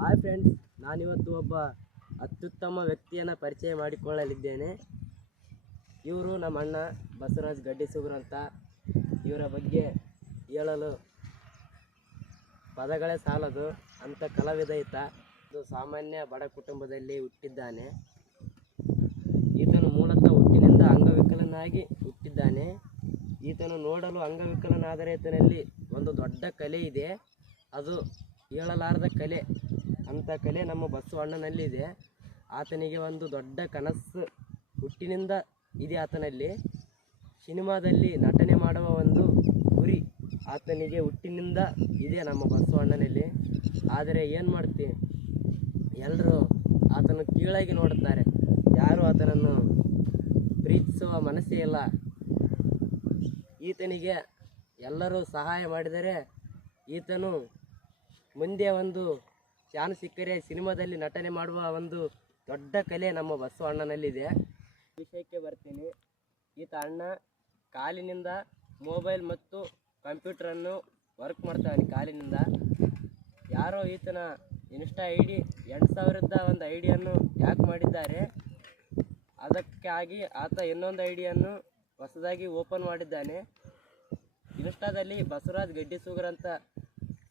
Hi friends, ನಾನಿವತ್ತು ಒಬ್ಬ ಅತ್ಯುತ್ತಮ ವ್ಯಕ್ತಿಯನ್ನು ಪರಿಚಯ ಮಾಡಿಕೊಳ್ಳಲಿದ್ದೇನೆ. ಇವರು ನಮ್ಮ ಅಣ್ಣ ಬಸವರಾಜ್ ಗಡ್ಡಿಸುಗ್ರು ಅಂತ. ಇವರ ಬಗ್ಗೆ ಹೇಳಲು ಪದಗಳೇ ಸಾಲದು ಅಂತ ಕಲಾವಿದ ಈತ. ಇದು ಸಾಮಾನ್ಯ ಬಡ ಕುಟುಂಬದಲ್ಲಿ ಹುಟ್ಟಿದ್ದಾನೆ. ಈತನು ಮೂಲತಃ ಹುಟ್ಟಿನಿಂದ ಅಂಗವಿಕಲನಾಗಿ ಹುಟ್ಟಿದ್ದಾನೆ. ಈತನು ನೋಡಲು ಅಂಗವಿಕಲನಾದರೆ ಈತನಲ್ಲಿ ಒಂದು ದೊಡ್ಡ ಕಲೆ ಇದೆ. ಅದು ಹೇಳಲಾರದ ಕಲೆ. ಅಂಥ ಕಲೆ ನಮ್ಮ ಬಸವಣ್ಣನಲ್ಲಿದೆ. ಆತನಿಗೆ ಒಂದು ದೊಡ್ಡ ಕನಸು ಹುಟ್ಟಿನಿಂದ ಇದೆ ಆತನಲ್ಲಿ. ಸಿನಿಮಾದಲ್ಲಿ ನಟನೆ ಮಾಡುವ ಒಂದು ಗುರಿ ಆತನಿಗೆ ಹುಟ್ಟಿನಿಂದ ಇದೆ ನಮ್ಮ ಬಸವಣ್ಣನಲ್ಲಿ. ಆದರೆ ಏನು ಮಾಡ್ತೀವಿ, ಎಲ್ಲರೂ ಆತನ ಕೀಳಾಗಿ ನೋಡುತ್ತಾರೆ. ಯಾರೂ ಆತನನ್ನು ಪ್ರೀತಿಸುವ ಮನಸ್ಸೇ ಇಲ್ಲ. ಈತನಿಗೆ ಎಲ್ಲರೂ ಸಹಾಯ ಮಾಡಿದರೆ ಈತನು ಮುಂದೆ ಒಂದು ಚಾನ್ಸ್ ಸಿಕ್ಕರೆ ಸಿನಿಮಾದಲ್ಲಿ ನಟನೆ ಮಾಡುವ ಒಂದು ದೊಡ್ಡ ಕಲೆ ನಮ್ಮ ಬಸವಣ್ಣನಲ್ಲಿದೆ. ವಿಷಯಕ್ಕೆ ಬರ್ತೀನಿ. ಈತ ಅಣ್ಣ ಕಾಲಿನಿಂದ ಮೊಬೈಲ್ ಮತ್ತು ಕಂಪ್ಯೂಟ್ರನ್ನು ವರ್ಕ್ ಮಾಡ್ತಾನೆ ಕಾಲಿನಿಂದ. ಯಾರೋ ಈತನ ಇನ್ಸ್ಟಾ ID 2000ದ ಒಂದು ಐಡಿಯನ್ನು ಹ್ಯಾಕ್ ಮಾಡಿದ್ದಾರೆ. ಅದಕ್ಕಾಗಿ ಆತ ಇನ್ನೊಂದು ಐಡಿಯನ್ನು ಹೊಸದಾಗಿ ಓಪನ್ ಮಾಡಿದ್ದಾನೆ. ಇನ್ಸ್ಟಾದಲ್ಲಿ ಬಸವರಾಜ್ ಗಡ್ಡಿಸುಗ್ರು ಅಂತ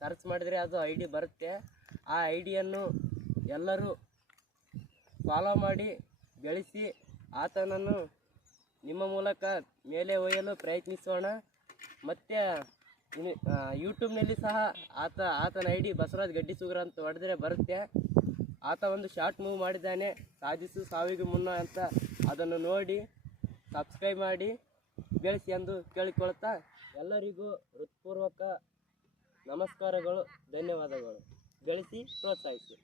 ಸರ್ಚ್ ಮಾಡಿದರೆ ಅದು ID ಬರುತ್ತೆ. ಆ ಐಡಿಯನ್ನು ಎಲ್ಲರೂ ಫಾಲೋ ಮಾಡಿ ಬೆಳೆಸಿ ಆತನನ್ನು ನಿಮ್ಮ ಮೂಲಕ ಮೇಲೆ ಒಯ್ಯಲು ಪ್ರಯತ್ನಿಸೋಣ. ಮತ್ತು ಯೂಟ್ಯೂಬ್ನಲ್ಲಿ ಸಹ ಆತನ ID ಬಸವರಾಜ್ ಗಡ್ಡಿಸುಗ್ರು ಅಂತ ಹೊಡೆದ್ರೆ ಬರುತ್ತೆ. ಆತ ಒಂದು ಶಾರ್ಟ್ ಮೂವ್ ಮಾಡಿದ್ದಾನೆ, ಸಾಧಿಸು ಸಾವಿಗೆ ಮುನ್ನ ಅಂತ. ಅದನ್ನು ನೋಡಿ ಸಬ್ಸ್ಕ್ರೈಬ್ ಮಾಡಿ ಬೆಳೆಸಿ ಎಂದು ಕೇಳಿಕೊಳ್ತಾ ಎಲ್ಲರಿಗೂ ಹೃತ್ಪೂರ್ವಕ ನಮಸ್ಕಾರಗಳು, ಧನ್ಯವಾದಗಳು. ಬೆಳೆಸಿ ಪ್ರೋತ್ಸಾಹಿಸಿ.